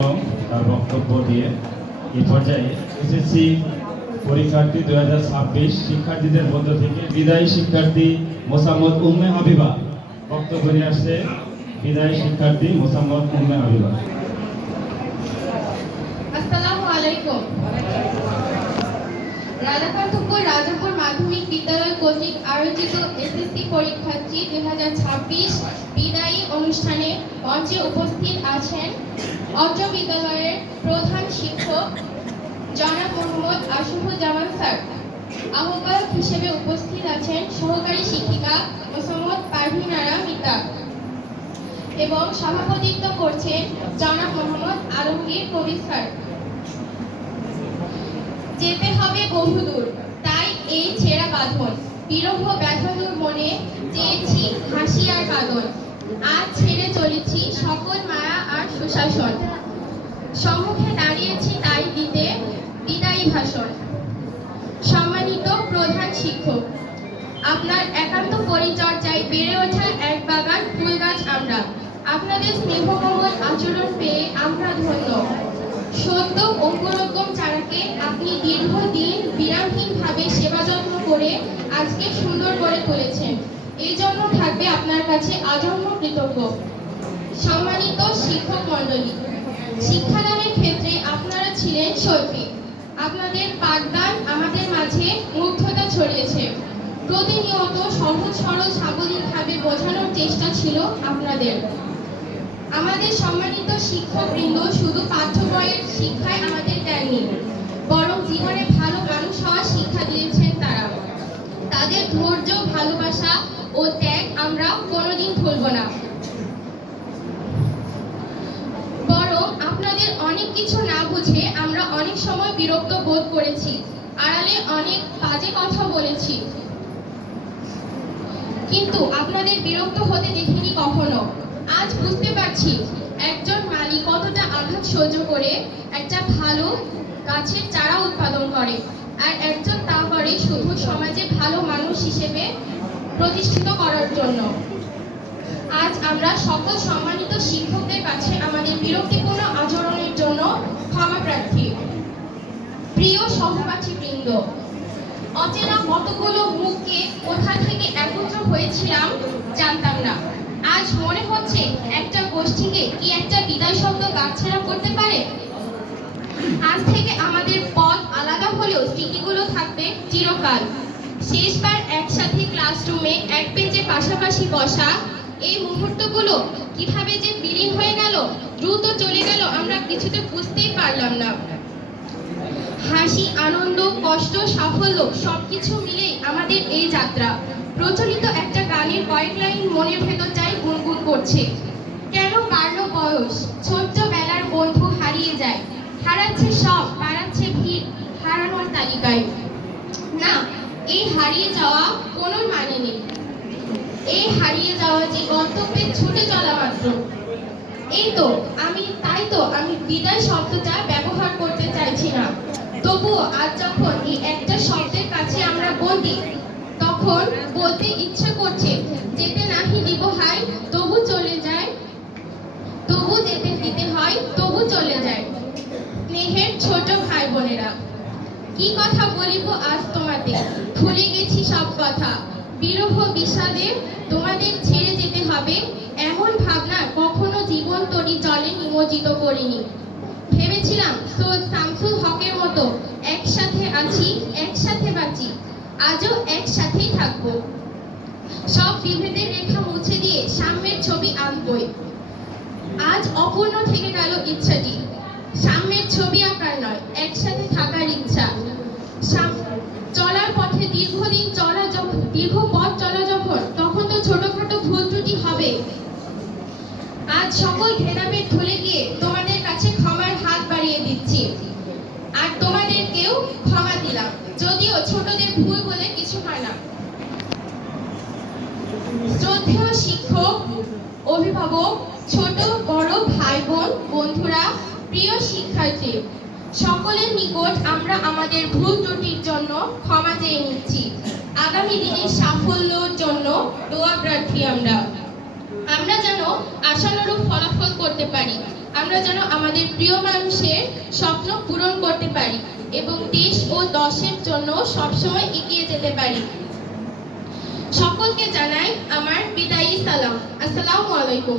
তার বক্তব্য দিয়ে এই পর্যায়ে এসএসসি পরীক্ষার্থী 2026 শিক্ষার্থীদের মধ্য থেকে বিদায়ী শিক্ষার্থী মোসাম্মদ উম্মে হাবিবা বক্তব্য নিয়ে আসছে। বিদায়ী শিক্ষার্থী মোসাম্মদ উম্মে হাবিবা। আসসালামু আলাইকুম। রাধাকান্তপুর রাজাপুর মাধ্যমিক বিদ্যালয় কর্তৃক আয়োজিত এসএসসি পরীক্ষার্থী 2026 বিদায়ী অনুষ্ঠানে মঞ্চে উপস্থিত আছেন অত্র বিদ্যালয়ের প্রধান শিক্ষক জনাব মোহাম্মদ আশরাফুজ্জামান স্যার। আহ্বায়ক হিসেবে উপস্থিত আছেন সহকারী শিক্ষিকা মোসাম্মদ পারভীন আরা মিতা এবং সভাপতিত্ব করছেন জনাব মোহাম্মদ আলমগীর কবির স্যার। যেতে হবে বহুদূর, তাই এই ছেঁড়া বাঁধন, বিরহ ব্যথানুর মনে চেয়েছি হাসি আর কাঁদন। আজ ছেড়ে চলেছি সকল মায়া আর সুশাসন, সম্মুখে দাঁড়িয়েছি তাই দিতে বিদায়ী ভাষণ। সম্মানিত প্রধান শিক্ষক, আপনার একান্ত পরিচর্যায় বেড়ে ওঠা এক বাগান ফুল গাছ আমরা। আপনাদের স্নেহকমল আচরণ পেয়ে আমরা ধন্য। সদ্য অঙ্কুরোদ্গম চারাকে আপনি দীর্ঘদিন বিরামহীনভাবে সেবা যত্ন করে আজকে সুন্দর করে তুলেছেন, এই জন্য থাকবে আপনার কাছে আজন্ম কৃতজ্ঞ। সম্মানিত শিক্ষক মণ্ডলী, শিক্ষাদানের ক্ষেত্রে আপনারা ছিলেন শৈল্পিক। আপনাদের পাঠদান আমাদের মাঝে মুগ্ধতা ছড়িয়েছে। প্রতিনিয়ত সহজ সরল স্বাভাবিকভাবে বোঝানোর চেষ্টা ছিল আপনাদের। আমাদের সম্মানিত শিক্ষকবৃন্দ শুধু পাঠ্য বইয়ের শিক্ষায় আমাদের দেননি, বরং জীবনে ভালো মানুষ হওয়ার শিক্ষা দিয়েছেন তারা। তাদের ধৈর্য, ভালোবাসা ও ত্যাগ আমরা কোনোদিন ভুলব না। বরং আপনাদের অনেক কিছু না বুঝে আমরা অনেক সময় বিরক্ত বোধ করেছি, আড়ালে অনেক বাজে কথা বলেছি, কিন্তু আপনাদের বিরক্ত হতে দেখিনি কখনো। আজ বুঝতে পারছি একজন মালি কতটা আঘাত সহ্য করে একটা ভালো গাছের চারা উৎপাদন করে, আর একজন তা করে শুধু সমাজে ভালো মানুষ হিসেবে প্রতিষ্ঠিত করার জন্য। আজ আমরা সকল সম্মানিত শিক্ষকদের কাছে আমাদের বিরক্তিপূর্ণ আচরণের জন্য ক্ষমা প্রার্থী। প্রিয় সহপাঠীবৃন্দ, অচেনা কতগুলো মুখকে কোথা থেকে একত্র হয়েছিলাম জানতাম না। আজ মনে হচ্ছে একটা গোষ্ঠীকে কি একটা বিদায় শব্দ গাছছাড়া করতে পারে। আজ থেকে আমাদের পথ আলাদা হলেও স্মৃতিগুলো থাকবে চিরকাল। শেষবার একসাথে ক্লাসরুমে এক বেঞ্চে পাশাপাশি বসা, এই মুহূর্তগুলো কিভাবে যে বিলীন হয়ে গেল, দ্রুত চলে গেল, আমরা কিছুতে বুঝতেই পারলাম না। হাসি, আনন্দ, কষ্ট, সাফল্য সবকিছু মিলেই আমাদের এই যাত্রা। প্রচলিত একটা গানের কয়েক লাইন মনের ভেতর যাই গুনগুন করছে। কেন বাড়লো বয়স, ছোট্টবেলার বন্ধু হারিয়ে যায়, হারাচ্ছে সব, বাড়াচ্ছে ভিড় হারানোর তালিকায়। না, এই হারিয়ে যাওয়া কোনো মানে নেই। এই হারিয়ে যাওয়া যে গন্তব্যে ছুটে চলা মাত্র। তাই তো আমি বিদায় শব্দটা ব্যবহার করতে চাইছি না। তবুও আজ যখন এই একটা শব্দের কাছে আমরা বন্দি, তখন বলতে ইচ্ছে করছে, যেতে নাহি দিব হাই, তবু চলে যায়, তবু যেতে দিতে হয়, তবু চলে যায়। স্নেহের ছোট ভাই বোনেরা, কি কথা বলিব আজ তোমাদের, ভুলে গেছি সব কথা। বিরহ বিষাদে তোমাদের ছেড়ে যেতে হবে, এমন ভাবনা কখনো জীবন তরি জলে নিমজ্জিত করিনি। ভেবেছিলাম সৈয়দ শামসুল হকের মতো একসাথে আছি, একসাথে বাঁচি, আজও একসাথেই থাকবো। সব বিভেদের রেখা মুছে দিয়ে সাম্যের ছবি আঁকবই। আজ অপূর্ণ থেকে গেল ইচ্ছাটি, সাম্যের ছবি আঁকার নয়, একসাথে থাকার ইচ্ছা। চলার পথে দীর্ঘ পথ চলা যখন, তখন তো ছোটখাটো ভুল ত্রুটি হবে। আজ সকল ভেদাভেদ ভুলে গিয়ে তোমাদের কাছে ক্ষমার হাত বাড়িয়ে দিচ্ছি, আর তোমাদেরকেও ক্ষমা দিলাম, যদিও ছোটদের ভুল বলে কিছু হয় না। শ্রদ্ধেয় শিক্ষক, অভিভাবক, ছোট বড় ভাই বোন, বন্ধুরা, প্রিয় শিক্ষার্থী, সকলের নিকট আমরা আমাদের ভুল ত্রুটির জন্য ক্ষমা চেয়ে নিচ্ছি। আগামী দিনের সাফল্যের জন্য দোয়া প্রার্থী আমরা যেন আশানুরূপ ফলাফল করতে পারি। আমরা যেন আমাদের প্রিয় মানুষের স্বপ্ন পূরণ করতে পারি এবং দেশ ও দশের জন্য সবসময় এগিয়ে যেতে পারি। সকলকে জানাই আমার বিদায়ী সালাম। আসসালামু আলাইকুম।